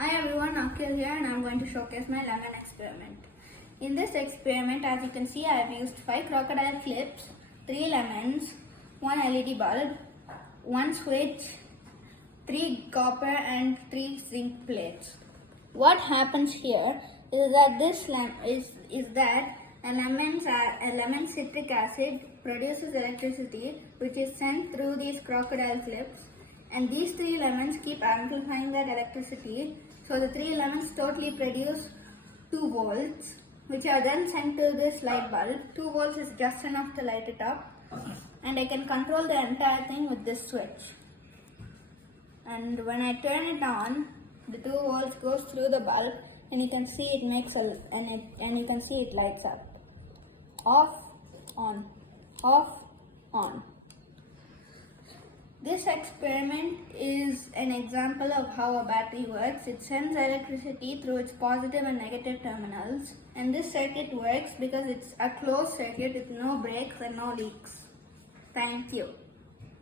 Hi everyone, Akhil here and I'm going to showcase my lemon experiment. In this experiment, as you can see, I have used 5 crocodile clips, 3 lemons, 1 LED bulb, 1 switch, 3 copper and 3 zinc plates. What happens here is that a lemon citric acid produces electricity which is sent through these crocodile clips, and these 3 lemons keep amplifying that electricity, so the 3 lemons totally produce 2 volts which are then sent to this light bulb. 2 volts is just enough to light it up, and I can control the entire thing with this switch. And when I turn it on, the 2 volts goes through the bulb and you can see it makes and you can see it lights up. Off, on, off, on. This experiment is an example of how a battery works. It sends electricity through its positive and negative terminals, and this circuit works because it's a closed circuit with no breaks and no leaks. Thank you.